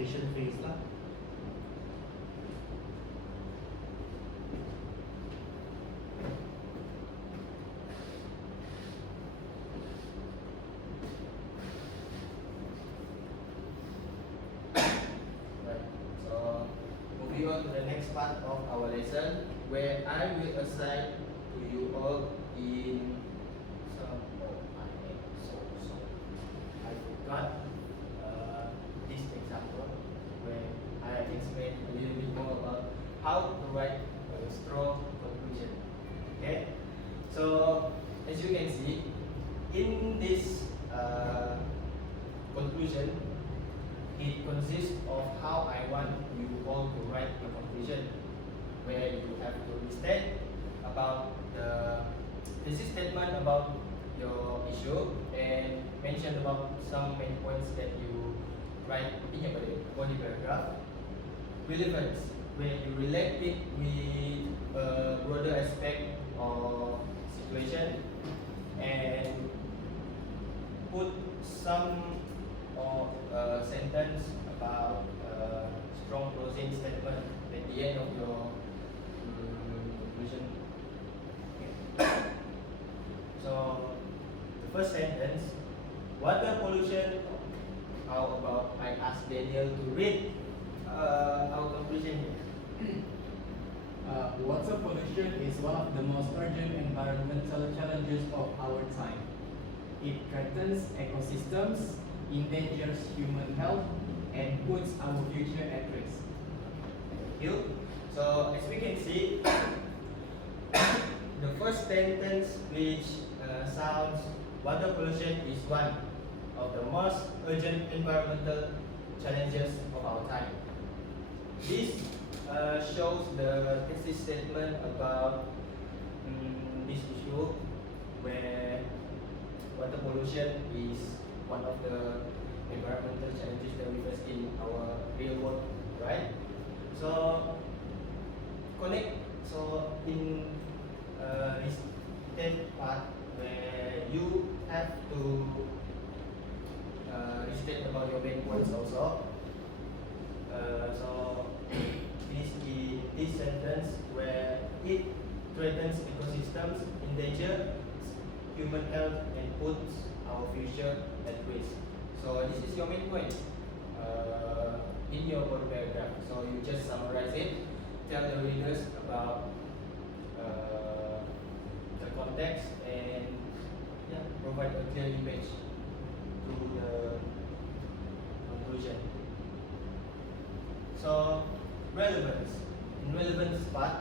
interpretation phase lah. Right. So moving on to the next part of our lesson, where I will assign to you all in some. Oh, I am so sorry. I forgot this example where I explain a little bit more about how to write a strong conclusion. Okay. So as you can see, in this conclusion, it consists of how I want you all to write a conclusion, where you have to restate about the thesis statement about your issue and mention about some main points that you write in your body paragraph. Relevance, where you relate it with a broader aspect of situation and put some of a sentence about strong closing statement at the end of your conclusion. Okay. So the first sentence, water pollution. How about I ask Daniel to read our conclusion here? Water pollution is one of the most urgent environmental challenges of our time. It threatens ecosystems, endangers human health, and puts our future at risk. Thank you. So as we can see, the first sentence which sounds water pollution is one of the most urgent environmental challenges of our time. This shows the thesis statement about this issue, where water pollution is one of the environmental challenges that we face in our real world, right? So connect. So in this 10th part, where you have to restate about your main points also. So this sentence where it threatens ecosystems, endanger human health, and puts our future at risk. So this is your main point in your body paragraph. So you just summarize it, tell the readers about the context, and provide a clear image to the conclusion. So relevance. In relevance part,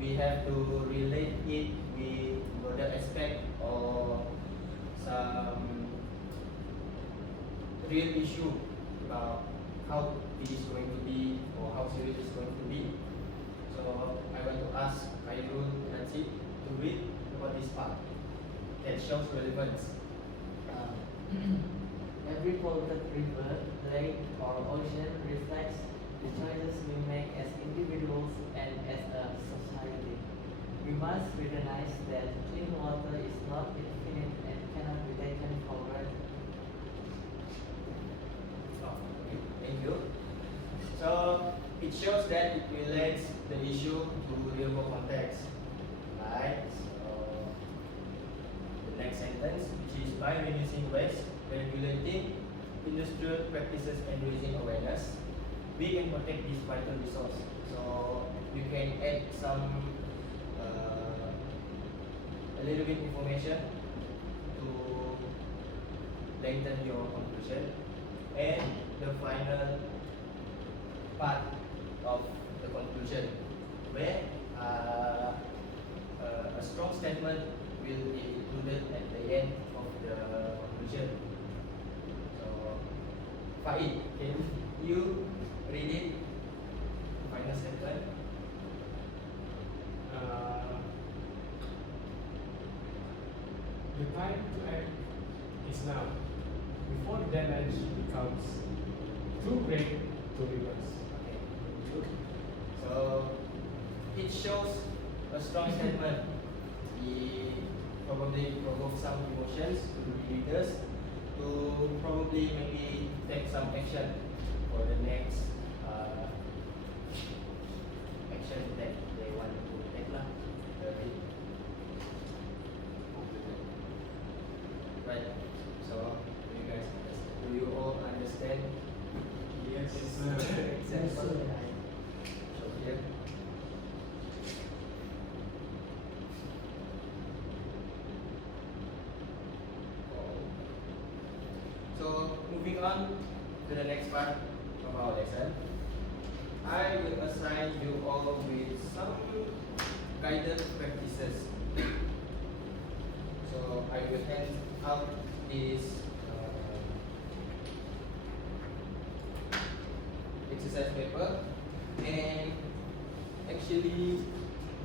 we have to relate it with broader aspect or some real issue about how it is going to be or how serious it is going to be. So I want to ask Khairul Nancy to read about this part that shows relevance. Every polluted river, lake, or ocean reflects the choices we make as individuals and as a society. We must recognize that clean water is not infinite and cannot be taken for granted. Thank you. So it shows that it relates the issue to real world context. Right? So the next sentence, which is by reducing waste, regulating industrial practices, and raising awareness, we can protect this vital resource. So you can add some a little bit information to lengthen your conclusion. And the final part of the conclusion, where a strong statement will be included at the end of the conclusion. So, Faid, can you read it? Final statement. The time to act is now, before the damage becomes too great to reverse. Okay, good. So it shows a strong statement. It probably provokes some emotions to the readers to probably maybe take some action for the next action that they want to take lah. Right. So do you all understand? Yes, Example that I show here. So moving on to the next part of our lesson, I will assign you all with some guided practices. So I will hand out this exercise paper, and actually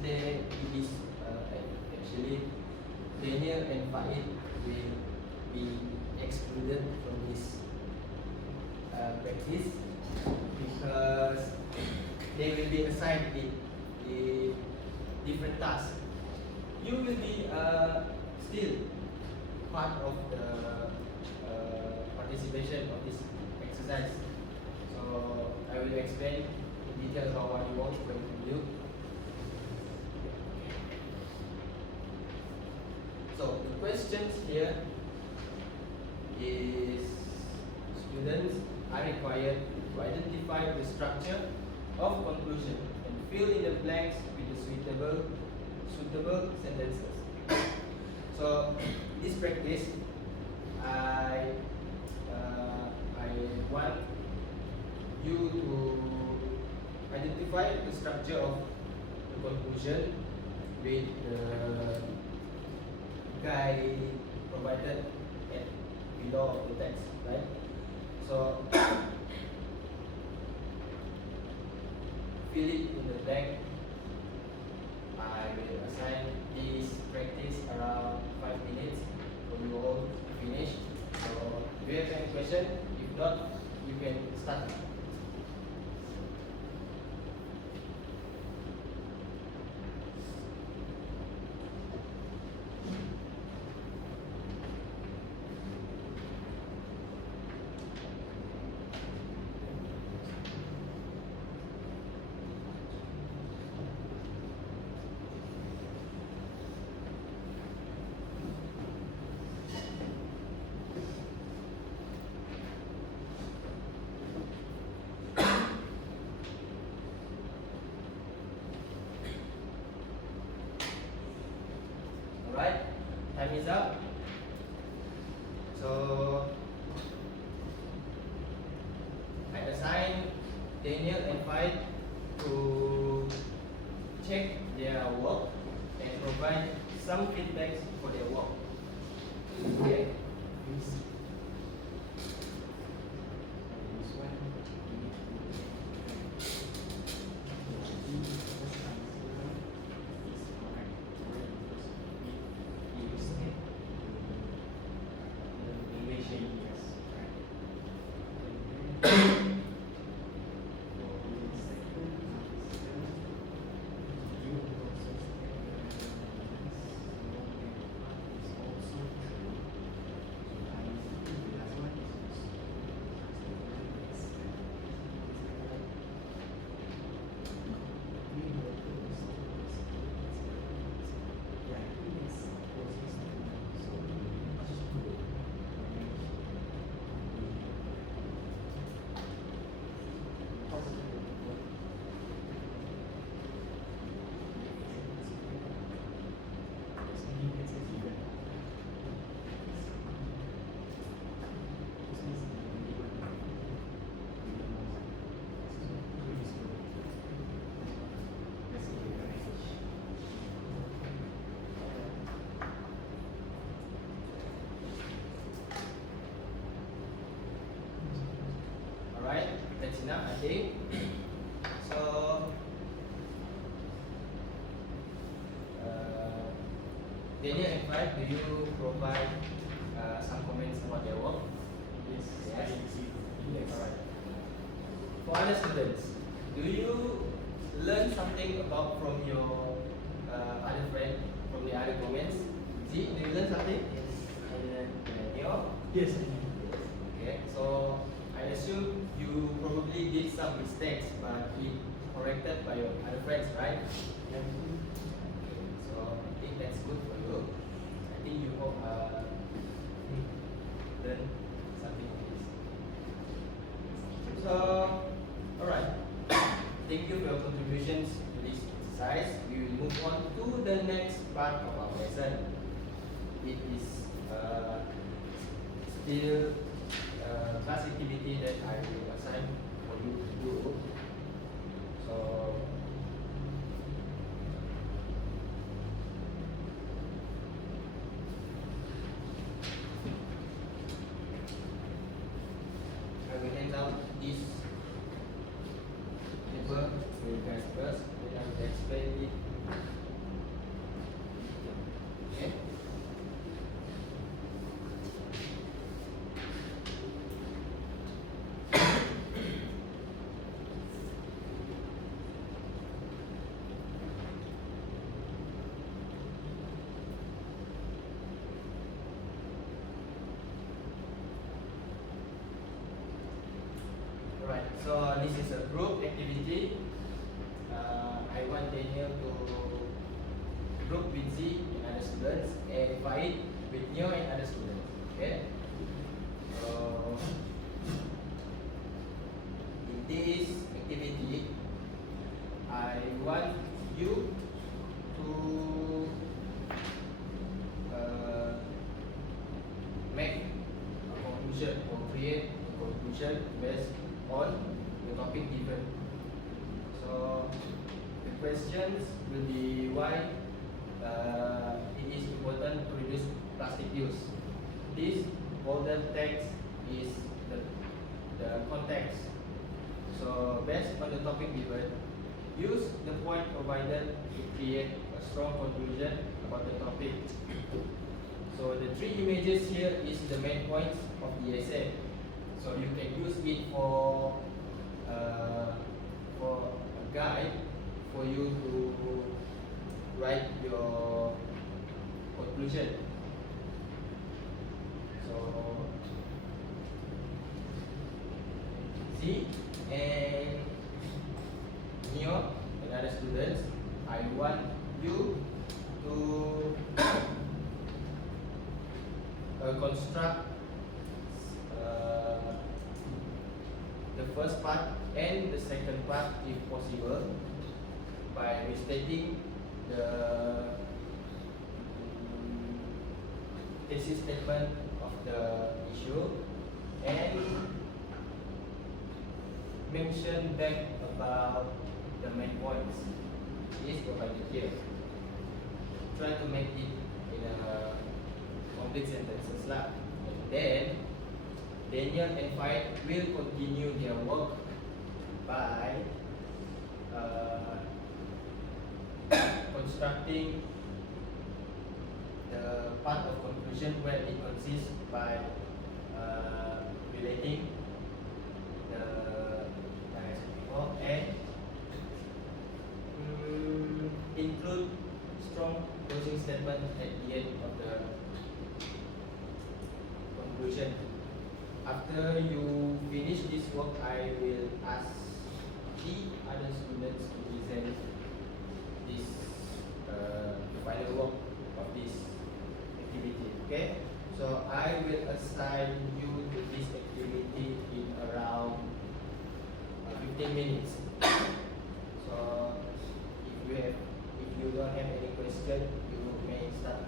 there it is actually Daniel and Faid will be excluded from this practice because they will be assigned in different tasks. You will be still part of the participation of this exercise. So I will explain in detail about what you want to do. So the questions here is students are required to identify the structure of conclusion and fill in the blanks with the suitable sentences. So this practice, I want you to identify the structure of the conclusion with the guide provided at below of the text, right? So fill it in the blank. I will assign this practice around 5 minutes for you all to finish. So do you have any question? If not, you can start. Alright, time is up. So I assign Daniel and Faid to check their work and provide some feedbacks for their work. Okay. Alright, that's enough I think. So Daniel and Faid, do you provide some comments about their work? Yes. Yes. Alright. For other students, do you learn something about from your other friend, from the other comments? See, do you learn something? Yes, I learned that. Daniel? Yes. Okay, so I assume you probably probably did some mistakes, but he corrected by your other friends, right? Okay, so I think that's good for you. I think you hope learn something like this. So, alright. Thank you for your contributions to this exercise. We will move on to the next part of our lesson. It is still class activity that I will assign for you to do. So, I will hand out this paper to you guys first, then I will explain it. Okay? Alright, so this is a group activity. I want Daniel to group with Z and other students and fight with Neo and other students. Okay? So, in this activity, I want you to make a conclusion or create a conclusion based on the topic given. So the questions will be why it is important to reduce plastic use. This bolded text is the context. So based on the topic given, use the point provided to create a strong conclusion about the topic. So the three images here is the main points of the essay. So you can use it for a guide for you to write your conclusion. So Z and Neo and other students, I want you to construct the first part and the second part if possible by restating the thesis statement of the issue and mention back about the main points. It is provided here. Try to make it in a complete sentences lah. And then Daniel and Faid will continue their work by constructing the part of conclusion where it consists by relating the before and include strong closing statement at the end of the conclusion. After you finish this work, I will ask the other students to present this the final work of this activity. Okay, so I will assign you to this activity in around 15 minutes. So if you don't have any question, you may start now.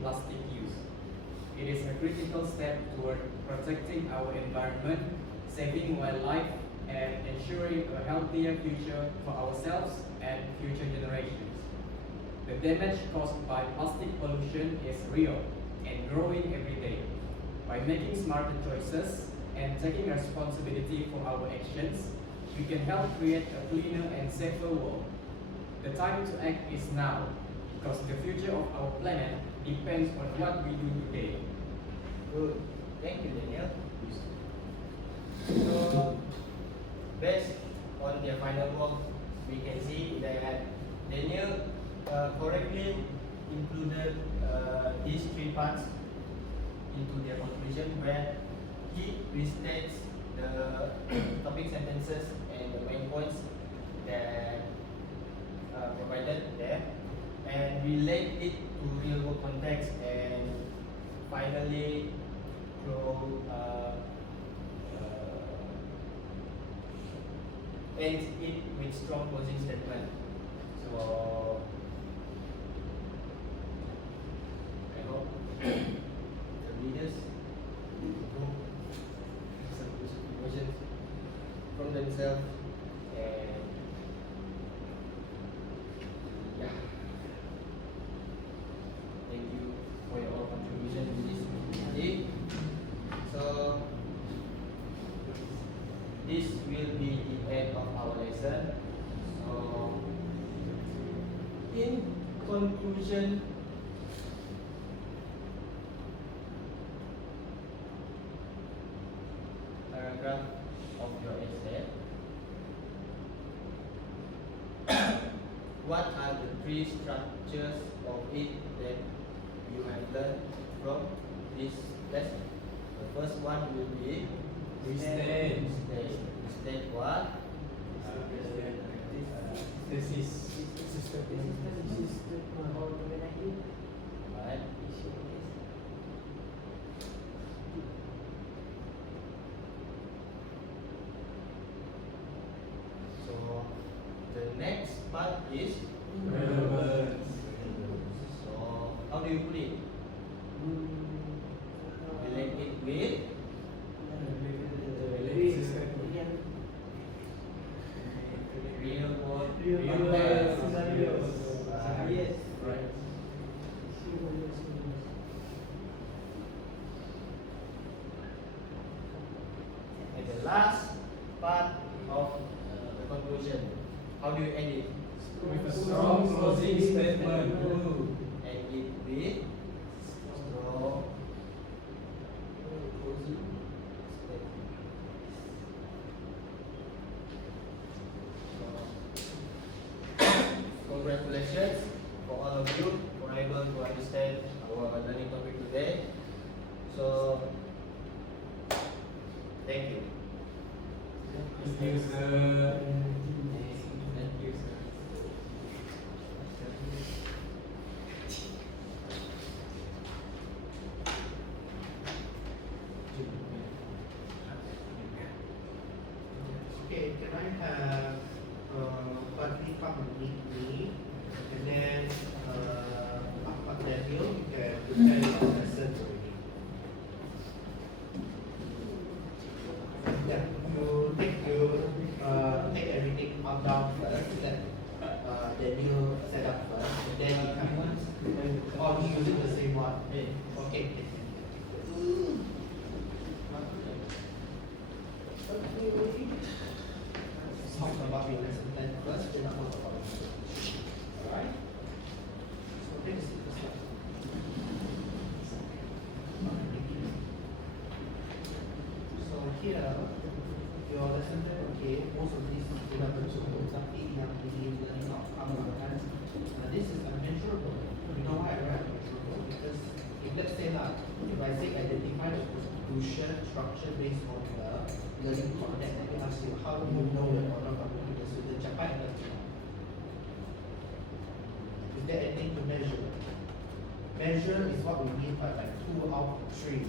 plastic use. It is a critical step toward protecting our environment, saving wildlife, and ensuring a healthier future for ourselves and future generations. The damage caused by plastic pollution is real and growing every day. By making smarter choices and taking responsibility for our actions, we can help create a cleaner and safer world. The time to act is now, because the future of our planet depends on what we do today. Good. Thank you, Daniel. So, based on their final work, we can see that Daniel correctly included these three parts into their contribution, where he restates the topic sentences and the main points that provided there, and relate it to real world context, and finally ends it with strong closing statement. So I hope the readers remove some emotions from themselves, and yeah, thank you for your contribution to this study. So this will be the end of our lesson. So in conclusion, paragraph of your essay, what are the three structures of it that you have learned from this lesson? The first one will be Restate. Restate what? This is Right. So the next part is relevance. So how do you put it? Relate it with real world context. Yes. Right. And the last part of the conclusion. How do you end it? With a strong closing statement. End it with strong closing statement. So, congratulations for all of you for able to understand our learning topic today. So, thank you. Thank you, sir. Thank you, sir. Okay, can I have Fadli come and meet me, and then Ahmad Daniel, you can prepare your lesson already. Yeah, take everything up down first, let Daniel set up first, and then you come. Or you using the same one? Okay. Talk about your lesson plan first, then talk about it. Alright? So take a seat first. So here, your lesson plan, okay, most of these sudah bersyukur, tapi yang ini learning outcome kan, this is unmeasurable. You know why I write unmeasurable? Because if let's say lah, if I say identify the contribution structure based on the learning context, and I ask you, how do you know that orang contribute the student capai atau tidak? Is there anything to measure? Measure is what we mean by like 2 out of 3.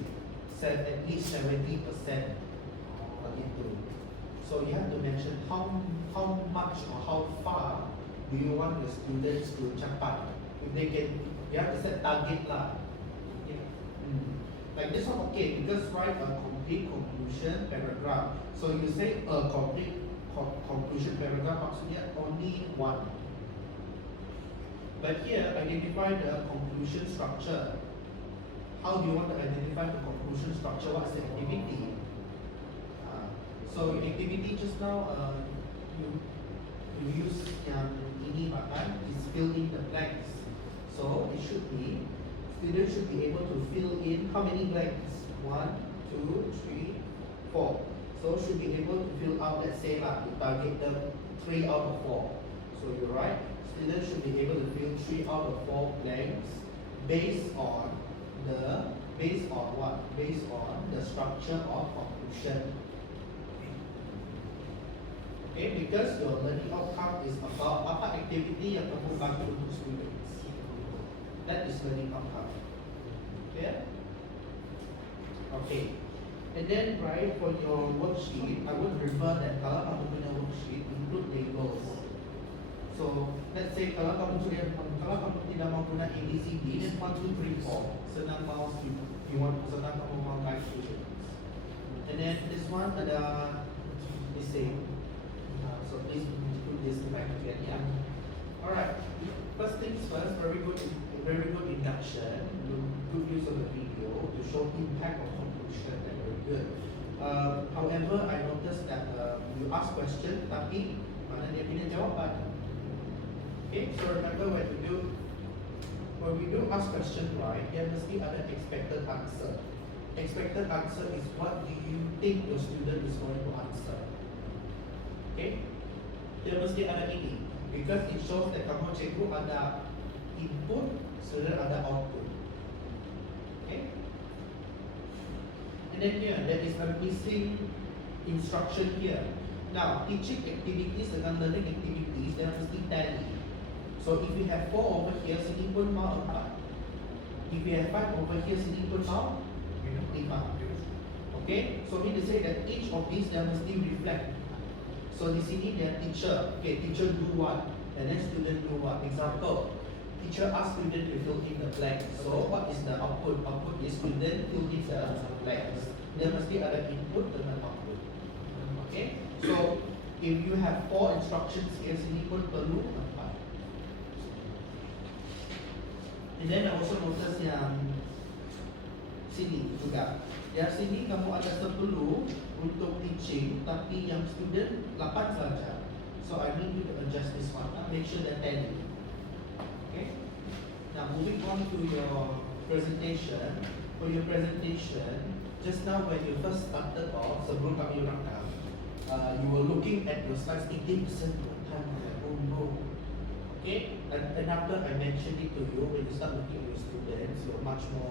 Said at least 70% itu. So you have to mention how much or how far do you want your students to capai. If they can, you have to set target lah. Like this one, okay, because write a complete conclusion paragraph. So you say a complete conclusion paragraph, maksudnya only one. But here, identify the conclusion structure. How do you want to identify the conclusion structure? What's the activity? So activity just now, you use yang ini kan, is fill in the blanks. So it should be, students should be able to fill in how many blanks? 1, 2, 3, 4. So should be able to fill out, let's say lah, you target them 3 out of 4. So you're right, students should be able to fill 3 out of 4 blanks based on what? Based on the structure of conclusion. Okay, because your learning outcome is about apa activity yang kamu bagi untuk students. That is learning outcome. Yeah? Okay. And then right for your worksheet, I would prefer that kalau kamu punya worksheet include labels. So let's say kalau kamu tidak mau guna ABCD, then 1, 2, 3, 4. Senang mau senang kamu mau guide students. And then this one ada missing. So please put this back again. Yeah. Alright. First things first, very good induction. Good use of the video to show impact of conclusion. That very good. However, I noticed that you ask question, tapi mana dia punya jawapan. Okay, so remember when we do ask question, right? There must be other expected answer. Expected answer is what do you think your student is going to answer. Okay? Dia mesti ada ini because it shows that kamu cikgu ada input, student ada output. Okay? And then here there is a missing instruction here. Now teaching activities dengan learning activities dia mesti tally. So if we have 4 over here, sini pun mau 4. If we have 5 over here, sini pun mau 5. Okay? So mean to say that each of these dia mesti reflect. So di sini dia teacher, okay, teacher do what, and then student do what. Example, teacher ask student to fill in the blank. So what is the output? Output is student fill in the blanks. There mesti ada input dengan output. Okay, so if you have 4 instructions here, sini pun perlu 4. And then I also notice yang sini juga. Yang sini kamu ada 10 untuk teaching, tapi yang student 8 saja. So I need you to adjust this one. Make sure that 10. Okay. Now moving on to your presentation. For your presentation, just now when you first started off, sebelum kami rakam, you were looking at your slides 18% of the time. Like, oh no. Okay. And after I mentioned it to you, when you start looking at your students, you're much more